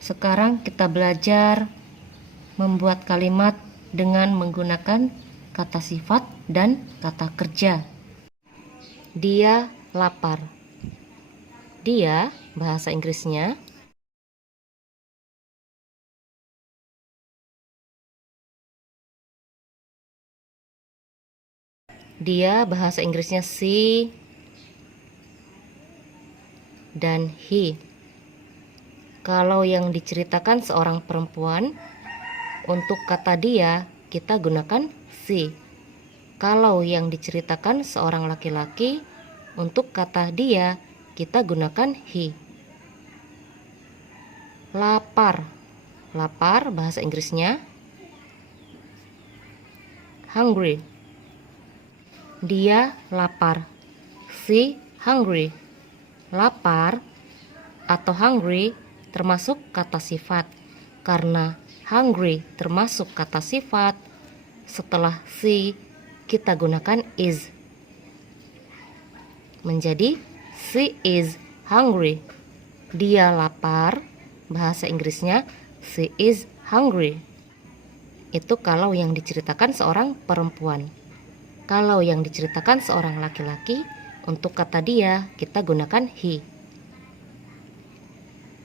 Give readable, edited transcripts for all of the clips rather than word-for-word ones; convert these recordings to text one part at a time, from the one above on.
Sekarang kita belajar membuat kalimat dengan menggunakan kata sifat dan kata kerja. Dia lapar. Dia, bahasa Inggrisnya, bahasa Inggrisnya she dan he. Kalau yang diceritakan seorang perempuan, untuk kata dia kita gunakan she. Kalau yang diceritakan seorang laki-laki, untuk kata dia kita gunakan he. Lapar. Lapar bahasa Inggrisnya hungry. Dia lapar. She hungry. Lapar atau hungry termasuk kata sifat. Karena hungry termasuk kata sifat, setelah she kita gunakan is. Menjadi she is hungry. Dia lapar, bahasa Inggrisnya she is hungry. Itu kalau yang diceritakan seorang perempuan. Kalau yang diceritakan seorang laki-laki, untuk kata dia kita gunakan he.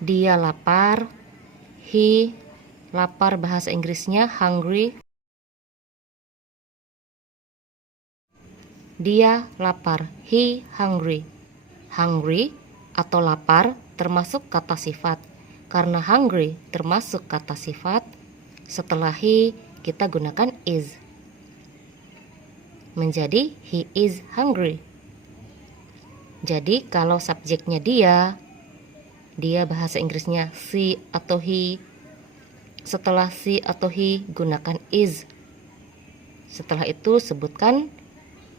Dia lapar, he. Lapar bahasa Inggrisnya hungry. Dia lapar, he hungry. Hungry atau lapar termasuk kata sifat. Karena hungry termasuk kata sifat, setelah he kita gunakan is. Menjadi he is hungry. Jadi kalau subjeknya dia bahasa Inggrisnya she atau he. Setelah she atau he gunakan is. Setelah itu sebutkan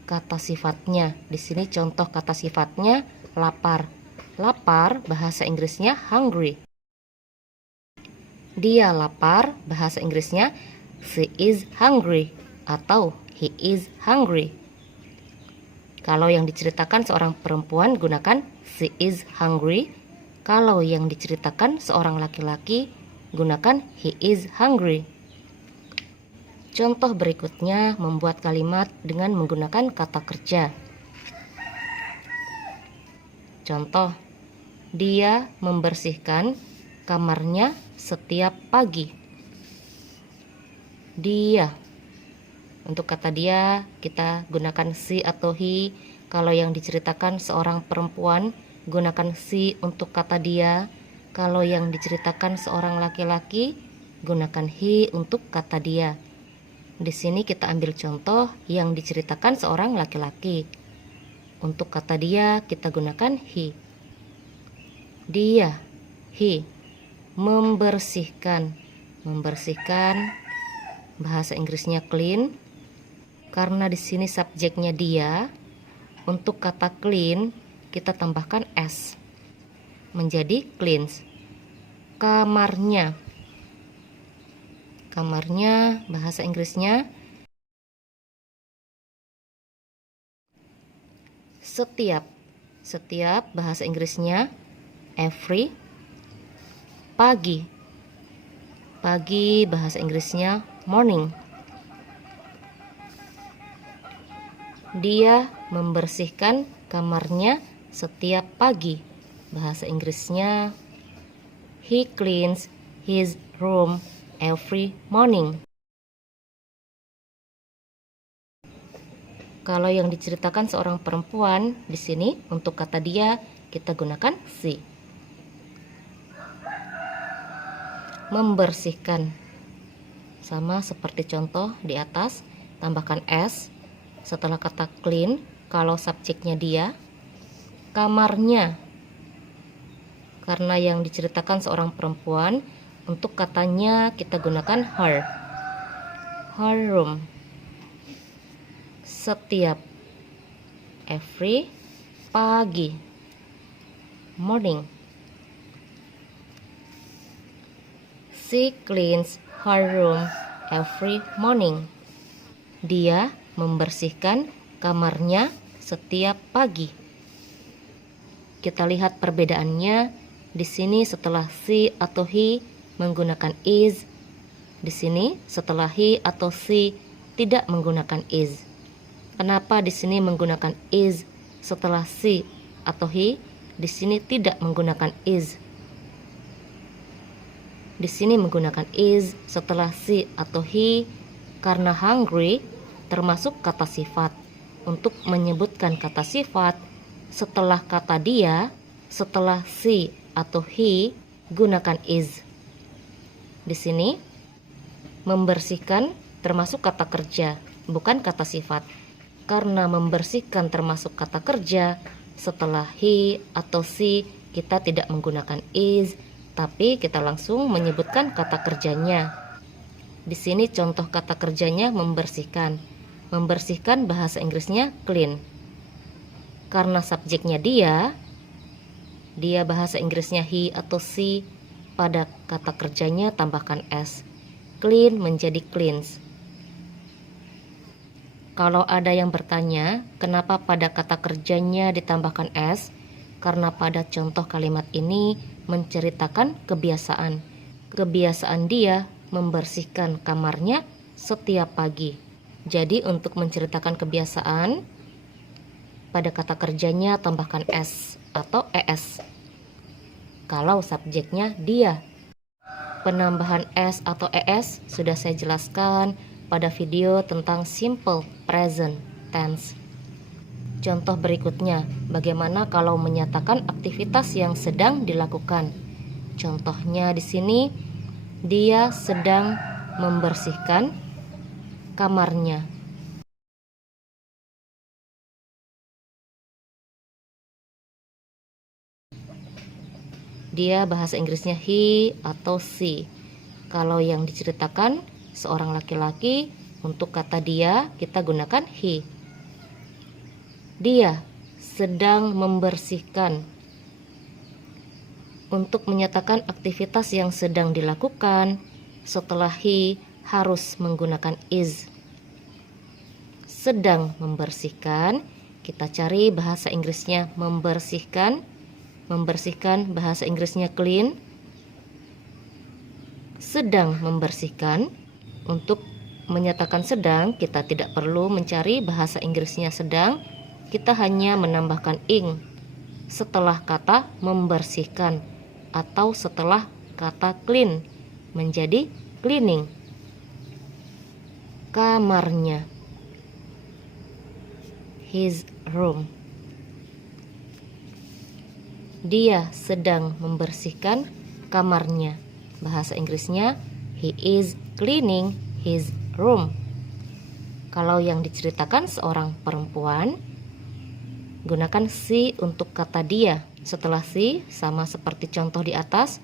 kata sifatnya. Di sini contoh kata sifatnya lapar. Lapar bahasa Inggrisnya hungry. Dia lapar bahasa Inggrisnya she is hungry atau he is hungry. Kalau yang diceritakan seorang perempuan gunakan she is hungry. Kalau yang diceritakan seorang laki-laki gunakan he is hungry. Contoh berikutnya membuat kalimat dengan menggunakan kata kerja. Contoh, dia membersihkan kamarnya setiap pagi. Dia. Untuk kata dia kita gunakan she atau he. Kalau yang diceritakan seorang perempuan gunakan she untuk kata dia. Kalau yang diceritakan seorang laki-laki gunakan he untuk kata dia. Di sini kita ambil contoh yang diceritakan seorang laki-laki. Untuk kata dia kita gunakan he. Dia, he, membersihkan. Membersihkan bahasa Inggrisnya clean. Karena di sini subjeknya dia, untuk kata clean kita tambahkan s. Menjadi cleans. Kamarnya. Kamarnya bahasa Inggrisnya setiap. Setiap bahasa Inggrisnya every. Pagi. Pagi bahasa Inggrisnya morning. Dia membersihkan kamarnya setiap pagi. Bahasa Inggrisnya he cleans his room every morning. Kalau yang diceritakan seorang perempuan, di sini untuk kata dia kita gunakan she. Membersihkan. Sama seperti contoh di atas, tambahkan s setelah kata clean kalau subjeknya dia. Kamarnya. Karena yang diceritakan seorang perempuan, untuk katanya kita gunakan her. Her room. Setiap. Every. Pagi. Morning. She cleans her room every morning. Dia membersihkan kamarnya setiap pagi. Kita lihat perbedaannya Di sini setelah she atau he menggunakan is. Di sini setelah he atau she tidak menggunakan is. Kenapa di sini menggunakan is setelah she atau he? Di sini tidak menggunakan is. Di sini menggunakan is setelah she atau he karena hungry termasuk kata sifat. Untuk menyebutkan kata sifat setelah kata dia, setelah she atau he, gunakan is. Di sini membersihkan termasuk kata kerja, bukan kata sifat. Karena membersihkan termasuk kata kerja, setelah he atau she kita tidak menggunakan is, tapi kita langsung menyebutkan kata kerjanya. Di sini contoh kata kerjanya membersihkan. Membersihkan bahasa Inggrisnya clean. Karena subjeknya dia bahasa Inggrisnya he atau she, pada kata kerjanya tambahkan s. Clean menjadi cleans. Kalau ada yang bertanya, kenapa pada kata kerjanya ditambahkan s? Karena pada contoh kalimat ini menceritakan kebiasaan. Kebiasaan dia membersihkan kamarnya setiap pagi. Jadi untuk menceritakan kebiasaan, pada kata kerjanya tambahkan s atau es. Kalau subjeknya dia. Penambahan s atau es sudah saya jelaskan pada video tentang simple present tense. Contoh berikutnya, bagaimana kalau menyatakan aktivitas yang sedang dilakukan? Contohnya di sini, dia sedang membersihkan kamarnya. Dia bahasa Inggrisnya he atau she. Kalau yang diceritakan seorang laki-laki, untuk kata dia kita gunakan he. Dia sedang membersihkan. Untuk menyatakan aktivitas yang sedang dilakukan, setelah he harus menggunakan is. Sedang membersihkan, kita cari bahasa Inggrisnya membersihkan. Membersihkan bahasa Inggrisnya clean. Sedang membersihkan. Untuk menyatakan sedang, kita tidak perlu mencari bahasa Inggrisnya sedang, kita hanya menambahkan ing setelah kata membersihkan atau setelah kata clean menjadi cleaning. Kamarnya, his room. Dia sedang membersihkan kamarnya. Bahasa Inggrisnya he is cleaning his room. Kalau yang diceritakan seorang perempuan, gunakan she untuk kata dia. Setelah she, sama seperti contoh di atas,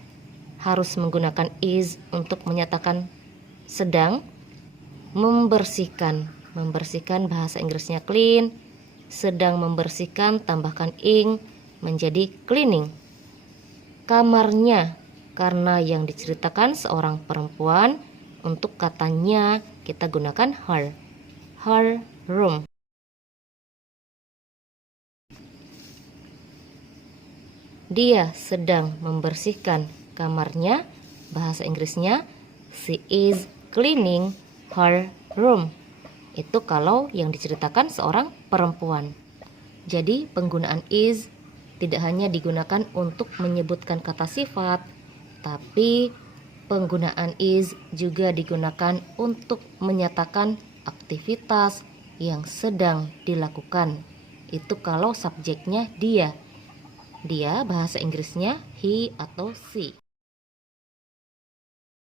harus menggunakan is untuk menyatakan sedang membersihkan. Membersihkan bahasa Inggrisnya clean. Sedang membersihkan tambahkan ing menjadi cleaning. Kamarnya, karena yang diceritakan seorang perempuan, untuk katanya kita gunakan her. Her room. Dia sedang membersihkan kamarnya. Bahasa Inggrisnya she is cleaning her room. Itu kalau yang diceritakan seorang perempuan. Jadi penggunaan is tidak hanya digunakan untuk menyebutkan kata sifat, tapi penggunaan is juga digunakan untuk menyatakan aktivitas yang sedang dilakukan. Itu kalau subjeknya dia. Dia bahasa Inggrisnya he atau she.